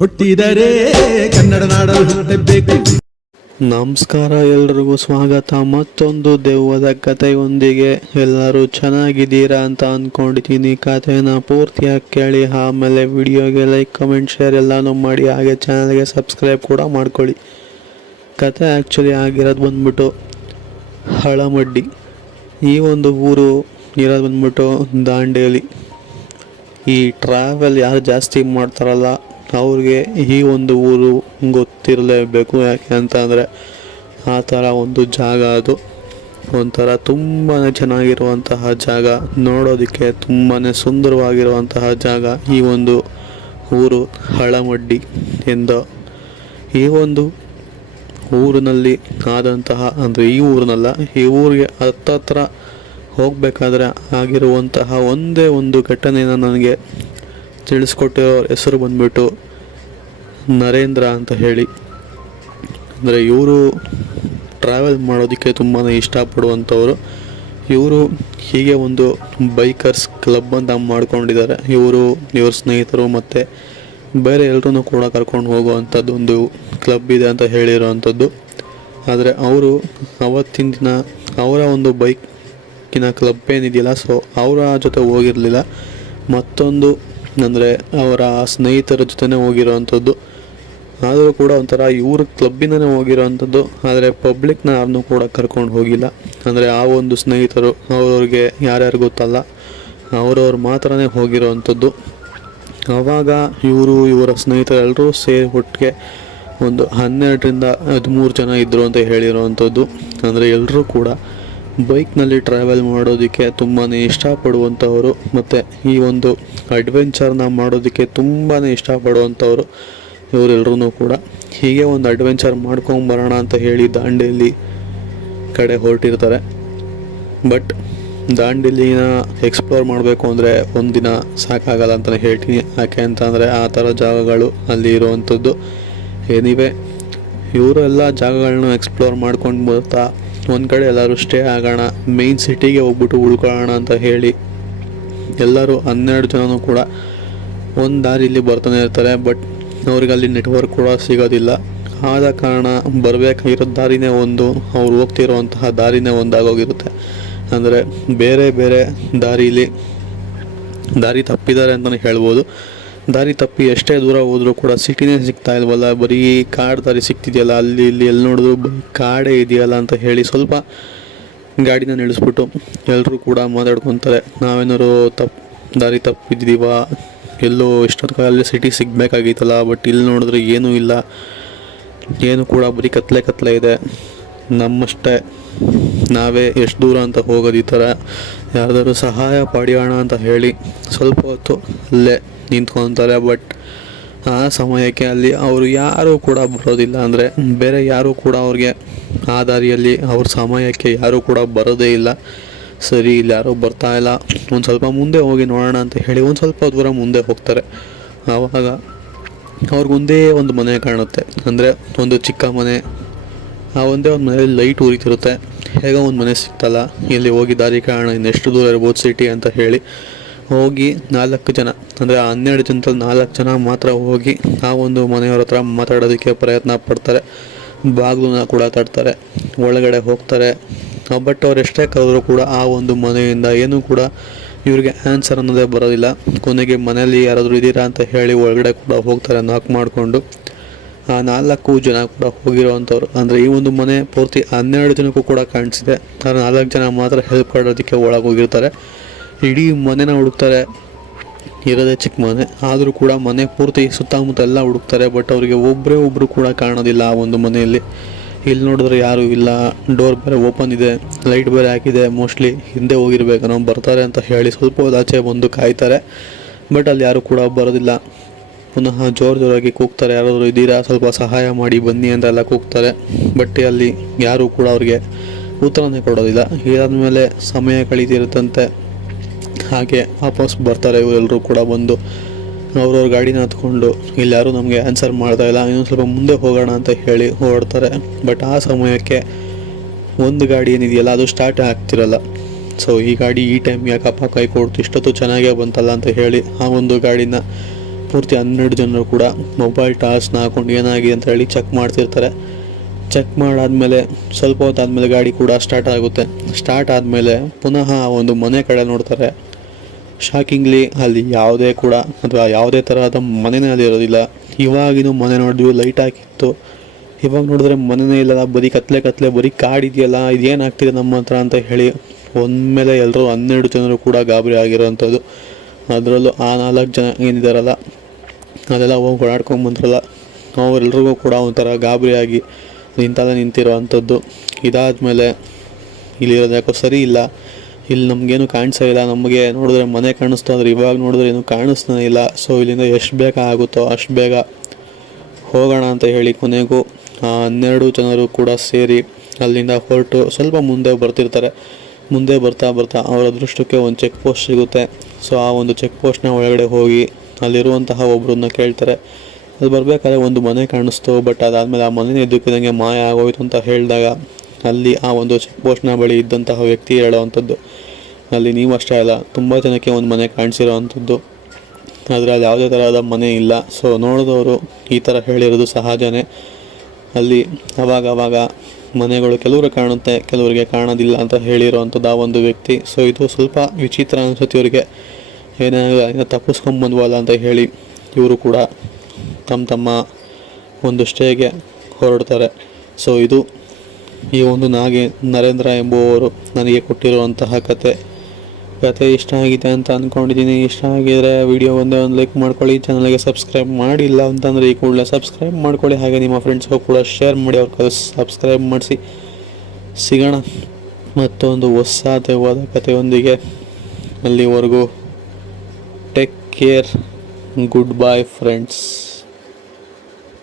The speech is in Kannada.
ಹುಟ್ಟಿದರೆ ಕನ್ನಡ ನಾಡಲು ಹುಟ್ಟಬೇಕು. ನಮಸ್ಕಾರ, ಎಲ್ರಿಗೂ ಸ್ವಾಗತ ಮತ್ತೊಂದು ದೆವ್ವದ ಕಥೆಯೊಂದಿಗೆ. ಎಲ್ಲರೂ ಚೆನ್ನಾಗಿದ್ದೀರಾ ಅಂತ ಅಂದ್ಕೊಂಡಿದ್ದೀನಿ. ಕಥೆನ ಪೂರ್ತಿಯಾಗಿ ಕೇಳಿ ಆಮೇಲೆ ವಿಡಿಯೋಗೆ ಲೈಕ್ ಕಮೆಂಟ್ ಶೇರ್ ಎಲ್ಲನೂ ಮಾಡಿ, ಹಾಗೆ ಚಾನಲ್ಗೆ ಸಬ್ಸ್ಕ್ರೈಬ್ ಕೂಡ ಮಾಡ್ಕೊಳ್ಳಿ. ಕತೆ ಆ್ಯಕ್ಚುಲಿ ಆಗಿರೋದು ಬಂದ್ಬಿಟ್ಟು ಹಳಮಡ್ಡಿ. ಈ ಒಂದು ಊರು ಇರೋದು ಬಂದ್ಬಿಟ್ಟು ದಾಂಡೇಲಿ. ಈ ಟ್ರಾವೆಲ್ ಯಾರು ಜಾಸ್ತಿ ಮಾಡ್ತಾರಲ್ಲ ಅವ್ರಿಗೆ ಈ ಒಂದು ಊರು ಗೊತ್ತಿರಲೇಬೇಕು. ಯಾಕೆ ಅಂತಂದರೆ ಆ ಥರ ಒಂದು ಜಾಗ ಅದು. ಒಂಥರ ತುಂಬಾ ಚೆನ್ನಾಗಿರುವಂತಹ ಜಾಗ, ನೋಡೋದಕ್ಕೆ ತುಂಬಾ ಸುಂದರವಾಗಿರುವಂತಹ ಜಾಗ ಈ ಒಂದು ಊರು ಹಳಮಡ್ಡಿ ಎಂದು. ಈ ಒಂದು ಊರಿನಲ್ಲಿ ಆದಂತಹ, ಅಂದರೆ ಈ ಊರಿನಲ್ಲ, ಈ ಊರಿಗೆ ಹತ್ತತ್ರ ಹೋಗಬೇಕಾದ್ರೆ ಆಗಿರುವಂತಹ ಒಂದೇ ಒಂದು ಘಟನೆನ ನನಗೆ ತಿಳಿಸ್ಕೊಟ್ಟಿರೋ ಹೆಸರು ಬಂದ್ಬಿಟ್ಟು ನರೇಂದ್ರ ಅಂತ ಹೇಳಿ. ಅಂದರೆ ಇವರು ಟ್ರಾವೆಲ್ ಮಾಡೋದಕ್ಕೆ ತುಂಬಾ ಇಷ್ಟಪಡುವಂಥವ್ರು. ಇವರು ಹೀಗೆ ಒಂದು ಬೈಕರ್ಸ್ ಕ್ಲಬ್ ಅಂತ ಮಾಡ್ಕೊಂಡಿದ್ದಾರೆ. ಇವ್ರ ಸ್ನೇಹಿತರು ಮತ್ತು ಬೇರೆ ಎಲ್ಲರೂ ಕೂಡ ಕರ್ಕೊಂಡು ಹೋಗುವಂಥದ್ದು ಒಂದು ಕ್ಲಬ್ ಇದೆ ಅಂತ ಹೇಳಿರೋವಂಥದ್ದು. ಆದರೆ ಅವರು ಅವತ್ತಿನ ದಿನ ಅವರ ಒಂದು ಬೈಕಿನ ಕ್ಲಬ್ ಏನಿದೆಯಲ್ಲ, ಸೊ ಅವರ ಜೊತೆ ಹೋಗಿರಲಿಲ್ಲ. ಮತ್ತೊಂದು ಅಂದರೆ ಅವರ ಸ್ನೇಹಿತರ ಜೊತೆನೇ ಹೋಗಿರೋವಂಥದ್ದು. ಆದರೂ ಕೂಡ ಒಂಥರ ಇವ್ರ ಕ್ಲಬ್ಬಿಂದನೇ ಹೋಗಿರೋವಂಥದ್ದು. ಆದರೆ ಪಬ್ಲಿಕ್ನ ಯಾರನ್ನೂ ಕೂಡ ಕರ್ಕೊಂಡು ಹೋಗಿಲ್ಲ. ಅಂದರೆ ಆ ಒಂದು ಸ್ನೇಹಿತರು ಅವ್ರವ್ರಿಗೆ ಯಾರ್ಯಾರು ಗೊತ್ತಲ್ಲ, ಅವ್ರವ್ರು ಮಾತ್ರನೇ ಹೋಗಿರೋವಂಥದ್ದು. ಆವಾಗ ಇವರ ಸ್ನೇಹಿತರೆಲ್ಲರೂ ಸೇರಿ ಒಟ್ಟಿಗೆ ಒಂದು 12ರಿಂದ 13 ಜನ ಇದ್ದರು ಅಂತ ಹೇಳಿರೋವಂಥದ್ದು. ಅಂದರೆ ಎಲ್ಲರೂ ಕೂಡ ಬೈಕ್ನಲ್ಲಿ ಟ್ರಾವೆಲ್ ಮಾಡೋದಕ್ಕೆ ತುಂಬಾ ಇಷ್ಟಪಡುವಂಥವರು ಮತ್ತು ಈ ಒಂದು ಅಡ್ವೆಂಚರ್ನ ಮಾಡೋದಕ್ಕೆ ತುಂಬಾ ಇಷ್ಟಪಡುವಂಥವ್ರು ಇವರೆಲ್ಲರೂ ಕೂಡ. ಹೀಗೆ ಒಂದು ಅಡ್ವೆಂಚರ್ ಮಾಡ್ಕೊಂಬರೋಣ ಅಂತ ಹೇಳಿ ದಾಂಡೇಲಿ ಕಡೆ ಹೊರಟಿರ್ತಾರೆ. ಬಟ್ ದಾಂಡೇಲಿನ ಎಕ್ಸ್ಪ್ಲೋರ್ ಮಾಡಬೇಕು ಅಂದರೆ ಒಂದಿನ ಸಾಕಾಗಲ್ಲ ಅಂತಲೇ ಹೇಳ್ತೀನಿ. ಯಾಕೆ ಅಂತಂದರೆ ಆ ಥರ ಜಾಗಗಳು ಅಲ್ಲಿ ಇರುವಂಥದ್ದು. ಎನಿವೆ, ಇವರು ಎಲ್ಲ ಜಾಗಗಳನ್ನ ಎಕ್ಸ್ಪ್ಲೋರ್ ಮಾಡ್ಕೊಂಡು ಬರ್ತಾ ಒಂದು ಕಡೆ ಎಲ್ಲರೂ ಸ್ಟೇ ಆಗೋಣ, ಮೇಯ್ನ್ ಸಿಟಿಗೆ ಹೋಗ್ಬಿಟ್ಟು ಉಳ್ಕೊಳ್ಳೋಣ ಅಂತ ಹೇಳಿ ಎಲ್ಲರೂ 12 ಜನನೂ ಕೂಡ ಒಂದು ದಾರಿಯಲ್ಲಿ ಬರ್ತಾನೆ ಇರ್ತಾರೆ. ಬಟ್ ಅವ್ರಿಗೆ ಅಲ್ಲಿ ನೆಟ್ವರ್ಕ್ ಕೂಡ ಸಿಗೋದಿಲ್ಲ. ಆದ ಕಾರಣ ಬರಬೇಕಾಗಿರೋ ದಾರಿನೇ ಒಂದು, ಅವ್ರು ಹೋಗ್ತಿರೋವಂತಹ ದಾರಿನೇ ಒಂದಾಗೋಗಿರುತ್ತೆ. ಅಂದರೆ ಬೇರೆ ಬೇರೆ ದಾರಿ ತಪ್ಪಿದ್ದಾರೆ ಅಂತಲೇ ಹೇಳ್ಬೋದು. ದಾರಿ ತಪ್ಪಿ ಎಷ್ಟೇ ದೂರ ಹೋದರೂ ಕೂಡ ಸಿಟಿನೇ ಸಿಗ್ತಾ ಇಲ್ವಲ್ಲ, ಬರೀ ಕಾಡು ದಾರಿ ಸಿಗ್ತಿದೆಯಲ್ಲ, ಅಲ್ಲಿ ಇಲ್ಲಿ ಎಲ್ಲಿ ನೋಡಿದ್ರು ಕಾಡೇ ಇದೆಯಲ್ಲ ಅಂತ ಹೇಳಿ ಸ್ವಲ್ಪ ಗಾಡಿನ ನಿಲ್ಲಿಸ್ಬಿಟ್ಟು ಎಲ್ಲರೂ ಕೂಡ ಮಾತಾಡ್ಕೊತಾರೆ. ನಾವೇನಾದ್ರು ದಾರಿ ತಪ್ಪಿದ್ದೀವ, ಎಲ್ಲೋ ಇಷ್ಟೊತ್ತಲ್ಲಿ ಸಿಟಿ ಸಿಗಬೇಕಾಗಿತ್ತಲ್ಲ, ಬಟ್ ಇಲ್ಲಿ ನೋಡಿದ್ರೆ ಏನೂ ಇಲ್ಲ, ಏನು ಕೂಡ ಬರೀ ಕತ್ಲೆ ಇದೆ, ನಮ್ಮಷ್ಟೇ ನಾವೇ ಎಷ್ಟು ದೂರ ಅಂತ ಹೋಗೋದು, ಈ ಥರ ಯಾರ್ದಾದ್ರು ಸಹಾಯ ಪಡೆಯೋಣ ಅಂತ ಹೇಳಿ ಸ್ವಲ್ಪ ಹೊತ್ತು ಅಲ್ಲೇ ನಿಂತ್ಕೊತಾರೆ. ಬಟ್ ಆ ಸಮಯಕ್ಕೆ ಅಲ್ಲಿ ಅವರು ಯಾರೂ ಕೂಡ ಬರೋದಿಲ್ಲ. ಅಂದರೆ ಬೇರೆ ಯಾರೂ ಕೂಡ ಅವ್ರಿಗೆ ಆ ದಾರಿಯಲ್ಲಿ ಅವ್ರ ಸಮಯಕ್ಕೆ ಯಾರೂ ಕೂಡ ಬರೋದೇ ಇಲ್ಲ. ಸರಿ, ಇಲ್ಲಿ ಯಾರೂ ಬರ್ತಾ ಇಲ್ಲ, ಒಂದು ಸ್ವಲ್ಪ ಮುಂದೆ ಹೋಗಿ ನೋಡೋಣ ಅಂತ ಹೇಳಿ ಒಂದು ಸ್ವಲ್ಪ ದೂರ ಮುಂದೆ ಹೋಗ್ತಾರೆ. ಆವಾಗ ಅವ್ರಿಗೊಂದೇ ಒಂದು ಮನೆ ಕಾಣುತ್ತೆ. ಅಂದರೆ ಒಂದು ಚಿಕ್ಕ ಮನೆ. ಆ ಒಂದೇ ಒಂದು ಮನೆಯಲ್ಲಿ ಲೈಟ್ ಉರಿತಿರುತ್ತೆ. ಹೇಗೋ ಒಂದು ಮನೆ ಸಿಗ್ತಲ್ಲ, ಇಲ್ಲಿ ಹೋಗಿ ದಾರಿ ಕಾರಣ ಇನ್ನೆಷ್ಟು ದೂರ ಇರ್ಬೋದು ಸಿಟಿ ಅಂತ ಹೇಳಿ ಹೋಗಿ 4 ಜನ, ಅಂದರೆ 12 ಜನದಲ್ಲಿ 4 ಜನ ಮಾತ್ರ ಹೋಗಿ ಆ ಒಂದು ಮನೆಯವ್ರ ಹತ್ರ ಮಾತಾಡೋದಕ್ಕೆ ಪ್ರಯತ್ನ ಪಡ್ತಾರೆ. ಬಾಗಿಲನ್ನ ಕೂಡ ತಡ್ತಾರೆ, ಒಳಗಡೆ ಹೋಗ್ತಾರೆ. ಬಟ್ ಅವ್ರು ಎಷ್ಟೇ ಕರೆದ್ರು ಕೂಡ ಆ ಒಂದು ಮನೆಯಿಂದ ಏನೂ ಕೂಡ ಇವ್ರಿಗೆ ಆನ್ಸರ್ ಅನ್ನೋದೇ ಬರೋದಿಲ್ಲ. ಕೊನೆಗೆ ಮನೆಯಲ್ಲಿ ಯಾರಾದರೂ ಇದ್ದೀರಾ ಅಂತ ಹೇಳಿ ಒಳಗಡೆ ಕೂಡ ಹೋಗ್ತಾರೆ ನಾಕ್ ಮಾಡಿಕೊಂಡು. ಆ 4 ಜನ ಕೂಡ ಹೋಗಿರೋವಂಥವ್ರು. ಅಂದರೆ ಈ ಒಂದು ಮನೆ ಪೂರ್ತಿ 12 ಜನಕ್ಕೂ ಕೂಡ ಕಾಣಿಸಿದೆ. ಆದರೆ 4 ಜನ ಮಾತ್ರ ಹೆಲ್ಪ್ ಮಾಡೋದಕ್ಕೆ ಒಳಗೆ ಹೋಗಿರ್ತಾರೆ. ಇಡೀ ಮನೆನ ಹುಡುಕ್ತಾರೆ, ಇರೋದೇ ಚಿಕ್ಕ ಮನೆ ಆದರೂ ಕೂಡ ಮನೆ ಪೂರ್ತಿ ಸುತ್ತಮುತ್ತ ಎಲ್ಲ ಹುಡುಕ್ತಾರೆ. ಬಟ್ ಅವರಿಗೆ ಒಬ್ಬರು ಕೂಡ ಕಾಣೋದಿಲ್ಲ ಆ ಒಂದು ಮನೆಯಲ್ಲಿ. ಇಲ್ಲಿ ನೋಡಿದ್ರೆ ಯಾರೂ ಇಲ್ಲ, ಡೋರ್ ಬೇರೆ ಓಪನ್ ಇದೆ, ಲೈಟ್ ಬೇರೆ ಹಾಕಿದೆ. ಮೋಸ್ಟ್ಲಿ ಹಿಂದೆ ಹೋಗಿರ್ಬೇಕು, ನಾವು ಬರ್ತಾರೆ ಅಂತ ಹೇಳಿ ಸ್ವಲ್ಪ ಹೊದಾಚೆ ಬಂದು ಕಾಯ್ತಾರೆ. ಬಟ್ ಅಲ್ಲಿ ಯಾರೂ ಕೂಡ ಬರೋದಿಲ್ಲ. ಪುನಃ ಜೋರಾಗಿ ಕೂಗ್ತಾರೆ, ಯಾರಾದರೂ ಇದ್ದೀರಾ, ಸ್ವಲ್ಪ ಸಹಾಯ ಮಾಡಿ ಬನ್ನಿ ಅಂತೆಲ್ಲ ಕೂಗ್ತಾರೆ. ಬಟ್ ಅಲ್ಲಿ ಯಾರೂ ಕೂಡ ಅವ್ರಿಗೆ ಉತ್ತರನೇ ಕೊಡೋದಿಲ್ಲ. ಇದಾದಮೇಲೆ ಸಮಯ ಕಳೀತಿರುತ್ತಂತೆ. ಹಾಗೆ ವಾಪಸ್ ಬರ್ತಾರೆ ಇವರೆಲ್ಲರೂ ಕೂಡ ಬಂದು ಅವ್ರವ್ರ ಗಾಡಿನ ಹತ್ಕೊಂಡು. ಇಲ್ಲಿ ಯಾರೂ ನಮಗೆ ಆನ್ಸರ್ ಮಾಡ್ತಾ ಇಲ್ಲ, ಇನ್ನೊಂದು ಸ್ವಲ್ಪ ಮುಂದೆ ಹೋಗೋಣ ಅಂತ ಹೇಳಿ ಹೊರಡ್ತಾರೆ. ಬಟ್ ಆ ಸಮಯಕ್ಕೆ ಒಂದು ಗಾಡಿ ಏನಿದೆಯಲ್ಲ ಅದು ಸ್ಟಾರ್ಟ್ ಆಗ್ತಿರಲ್ಲ. ಸೊ ಈ ಗಾಡಿ ಈ ಟೈಮ್ ಯಾಕಪ್ಪ ಕೈ ಕೊಡ್ತು, ಇಷ್ಟೊತ್ತು ಚೆನ್ನಾಗೇ ಬಂತಲ್ಲ ಅಂತ ಹೇಳಿ ಆ ಒಂದು ಗಾಡಿನ ಪೂರ್ತಿ 12 ಜನರು ಕೂಡ ಮೊಬೈಲ್ ಟಾರ್ಚ್ನ ಹಾಕೊಂಡು ಏನಾಗಿದೆ ಅಂತ ಹೇಳಿ ಚೆಕ್ ಮಾಡ್ತಿರ್ತಾರೆ. ಚೆಕ್ ಮಾಡಾದ್ಮೇಲೆ ಸ್ವಲ್ಪ ಹೊತ್ತಾದ್ಮೇಲೆ ಗಾಡಿ ಕೂಡ ಸ್ಟಾರ್ಟ್ ಆಗುತ್ತೆ. ಸ್ಟಾರ್ಟ್ ಆದಮೇಲೆ ಪುನಃ ಒಂದು ಮನೆ ಕಡೆ ನೋಡ್ತಾರೆ. ಶಾಕಿಂಗ್ಲಿ ಅಲ್ಲಿ ಯಾವುದೇ ಕೂಡ ಅಥವಾ ಯಾವುದೇ ತರಹದ ಮನೆನೇ ಅಲ್ಲಿ ಇರೋದಿಲ್ಲ. ಇವಾಗಿನೂ ಮನೆ ನೋಡಿದ್ವಿ, ಲೈಟ್ ಹಾಕಿತ್ತು. ಇವಾಗ ನೋಡಿದ್ರೆ ಮನೆನೇ ಇಲ್ಲ, ಬರೀ ಕತ್ಲೆ ಬರೀ ಕಾಡಿದೆಯಲ್ಲ, ಇದೇನಾಗ್ತಿದೆ ನಮ್ಮ ಹತ್ರ ಅಂತ ಹೇಳಿ ಒಂದ್ಮೇಲೆ ಎಲ್ಲರೂ 12 ಜನರು ಕೂಡ ಗಾಬರಿ ಆಗಿರೋವಂಥದ್ದು. ಅದರಲ್ಲೂ ಆ 4 ಜನ ಏನಿದಾರಲ್ಲ ಅದೆಲ್ಲ ಹೋಗಿ ಓಡಾಡ್ಕೊಂಬಂದ್ರಲ್ಲ, ಅವರೆಲ್ರಿಗೂ ಕೂಡ ಒಂಥರ ಗಾಬರಿಯಾಗಿ ನಿಂತಿರೋ ಅಂಥದ್ದು. ಇದಾದಮೇಲೆ ಇಲ್ಲಿರೋದು ಯಾಕೋ ಸರಿ ಇಲ್ಲ, ಇಲ್ಲಿ ನಮಗೇನು ಕಾಣಿಸೇ ಇಲ್ಲ. ನಮಗೆ ನೋಡಿದ್ರೆ ಮನೆ ಕಾಣಿಸ್ತು, ಆದರೆ ಇವಾಗ ನೋಡಿದ್ರೆ ಏನು ಕಾಣಿಸ್ತಾನೆ ಇಲ್ಲ. ಸೊ ಇಲ್ಲಿಂದ ಎಷ್ಟು ಬೇಗ ಆಗುತ್ತೋ ಅಷ್ಟು ಬೇಗ ಹೋಗೋಣ ಅಂತ ಹೇಳಿ ಕೊನೆಗೂ 12 ಜನರು ಕೂಡ ಸೇರಿ ಅಲ್ಲಿಂದ ಹೊರಟು ಸ್ವಲ್ಪ ಮುಂದೆ ಬರ್ತಿರ್ತಾರೆ. ಮುಂದೆ ಬರ್ತಾ ಅವರ ಅದೃಷ್ಟಕ್ಕೆ ಒಂದು ಚೆಕ್ ಪೋಸ್ಟ್ ಸಿಗುತ್ತೆ. ಸೊ ಆ ಒಂದು ಚೆಕ್ ಪೋಸ್ಟ್ನ ಒಳಗಡೆ ಹೋಗಿ ಅಲ್ಲಿರುವಂತಹ ಒಬ್ಬರನ್ನ ಕೇಳ್ತಾರೆ. ಅಲ್ಲಿ ಬರಬೇಕಾದ್ರೆ ಒಂದು ಮನೆ ಕಾಣಿಸ್ತು, ಬಟ್ ಅದಾದಮೇಲೆ ಆ ಮನೆ ಎದ್ದಕ್ಕಿದಂಗೆ ಮಾಯ ಆಗೋಯ್ತು ಅಂತ ಹೇಳಿದಾಗ ಅಲ್ಲಿ ಆ ಒಂದು ಚೆಕ್ ಪೋಸ್ಟ್ನ ಬಳಿ ಇದ್ದಂತಹ ವ್ಯಕ್ತಿ ಹೇಳೋವಂಥದ್ದು, ಅಲ್ಲಿ ನೀವು ಅಷ್ಟೇ ಅಲ್ಲ, ತುಂಬ ಜನಕ್ಕೆ ಒಂದು ಮನೆ ಕಾಣಿಸಿರೋ ಅಂಥದ್ದು, ಆದರೆ ಅಲ್ಲಿ ಯಾವುದೇ ಥರದ ಮನೆ ಇಲ್ಲ. ಸೊ ನೋಡಿದವರು ಈ ಥರ ಹೇಳಿರೋದು ಸಹಜನೇ. ಅಲ್ಲಿ ಅವಾಗ ಮನೆಗಳು ಕೆಲವರು ಕಾಣುತ್ತೆ, ಕೆಲವರಿಗೆ ಕಾಣೋದಿಲ್ಲ ಅಂತ ಹೇಳಿರೋವಂಥದ್ದು ಆ ಒಂದು ವ್ಯಕ್ತಿ. ಸೊ ಇದು ಸ್ವಲ್ಪ ವಿಚಿತ್ರ ಅನಿಸುತ್ತೆ ಇವರಿಗೆ, ಏನಾಗ ತಪ್ಪಿಸ್ಕೊಂಬಂದ್ವಲ್ಲ ಅಂತ ಹೇಳಿ ಇವರು ಕೂಡ ತಮ್ಮ ಒಂದು ಸ್ಟೇಗೆ ಹೊರಡ್ತಾರೆ. ಸೊ ಇದು ಈ ಒಂದು ನರೇಂದ್ರ ಎಂಬುವವರು ನನಗೆ ಕೊಟ್ಟಿರುವಂತಹ ಕತೆ ಇಷ್ಟ ಆಗಿದೆ ಅಂತ ಅಂದ್ಕೊಂಡಿದ್ದೀನಿ. ಇಷ್ಟ ಆಗಿದರೆ ವಿಡಿಯೋ ಒಂದು ಲೈಕ್ ಮಾಡ್ಕೊಳ್ಳಿ, ಚಾನಲ್ಗೆ ಸಬ್ಸ್ಕ್ರೈಬ್ ಮಾಡಿಲ್ಲ ಅಂತಂದರೆ ಈ ಕೂಡಲೇ ಸಬ್ಸ್ಕ್ರೈಬ್ ಮಾಡ್ಕೊಳ್ಳಿ. ಹಾಗೆ ನಿಮ್ಮ ಫ್ರೆಂಡ್ಸ್ಗೂ ಕೂಡ ಶೇರ್ ಮಾಡಿ, ಅವ್ರ ಸಬ್ಸ್ಕ್ರೈಬ್ ಮಾಡಿಸಿ. ಸಿಗೋಣ ಮತ್ತೊಂದು ಹೊಸ ದೆವ್ವದ ಕಥೆಯೊಂದಿಗೆ. ಅಲ್ಲಿವರೆಗೂ take care, good bye friends.